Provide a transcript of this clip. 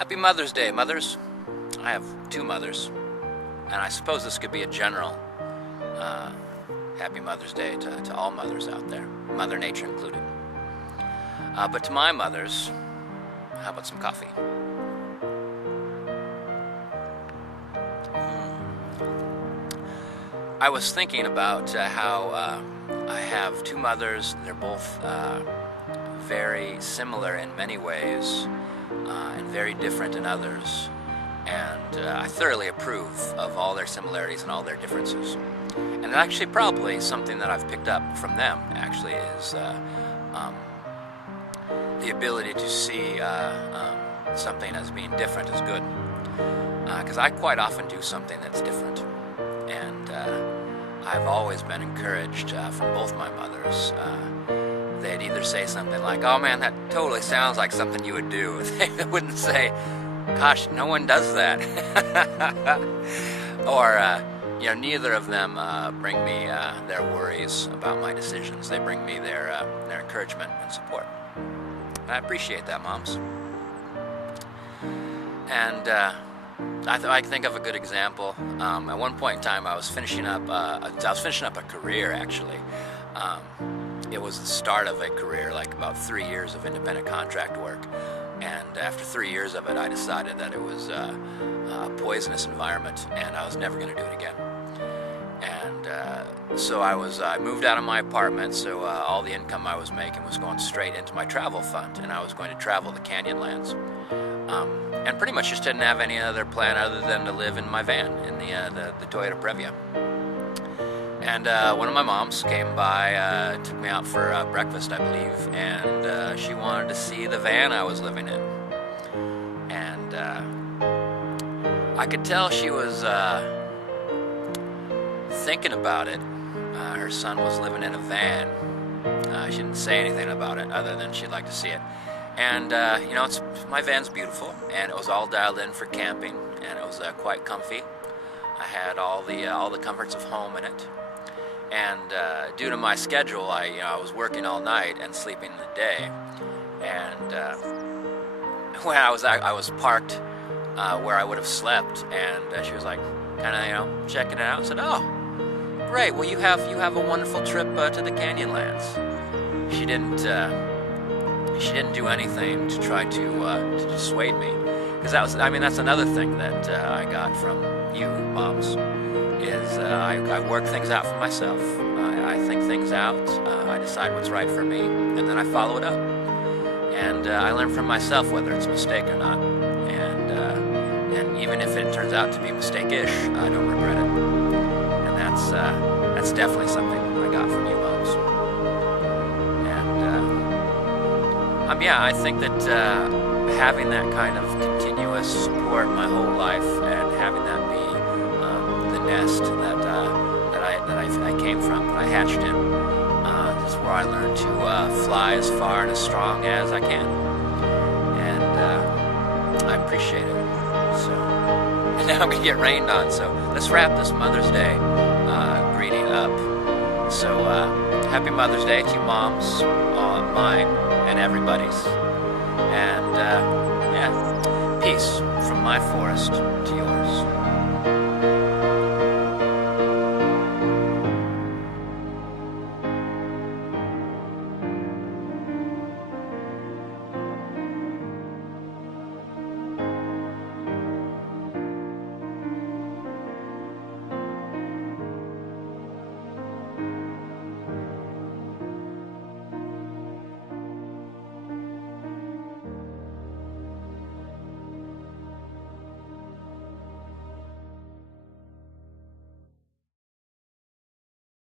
Happy Mother's Day, mothers. I have two mothers, and I suppose this could be a general Happy Mother's Day to all mothers out there, Mother Nature included. But to my mothers, how about some coffee? I was thinking about how I have two mothers. They're both very similar in many ways and very different in others. And I thoroughly approve of all their similarities and all their differences. And actually probably something that I've picked up from them actually is the ability to see something as being different is good. Because I quite often do something that's different. And I've always been encouraged from both my mothers. They'd either say something like, "Oh man, that totally sounds like something you would do." They wouldn't say, "Gosh, no one does that." Or, neither of them bring me their worries about my decisions. They bring me their encouragement and support. And I appreciate that, moms. And I think of a good example. At one point in time, I was finishing up a career. Actually, it was the start of a career, like about 3 years of independent contract work. And after 3 years of it, I decided that it was a poisonous environment, and I was never going to do it again. And so I moved out of my apartment. So all the income I was making was going straight into my travel fund, and I was going to travel the Canyonlands. And pretty much just didn't have any other plan other than to live in my van, in the Toyota Previa. And one of my moms came by, took me out for breakfast, I believe, and she wanted to see the van I was living in. And I could tell she was thinking about it. Her son was living in a van. She didn't say anything about it other than she'd like to see it. And my van's beautiful, and it was all dialed in for camping, and it was quite comfy. I had all the comforts of home in it. And due to my schedule, I was working all night and sleeping in the day. And when I was parked where I would have slept, and she was like, kind of checking it out. I said, "Oh, great. Well, you have a wonderful trip to the Canyonlands." She didn't do anything to try to dissuade me, because that's another thing that I got from you moms. Is I work things out for myself. I think things out. I decide what's right for me, and then I follow it up. And I learn from myself whether it's a mistake or not. And even if it turns out to be mistake-ish, I don't regret it. And that's definitely something I got from you moms. And I think that having that kind of continuous support my whole life, and having that be the nest that I came from, that I hatched in, is where I learned to fly as far and as strong as I can. And I appreciate it. So, and now I'm going to get rained on, so let's wrap this Mother's Day greeting up. So, happy Mother's Day to you moms, mine and everybody's. And peace from my forest to yours.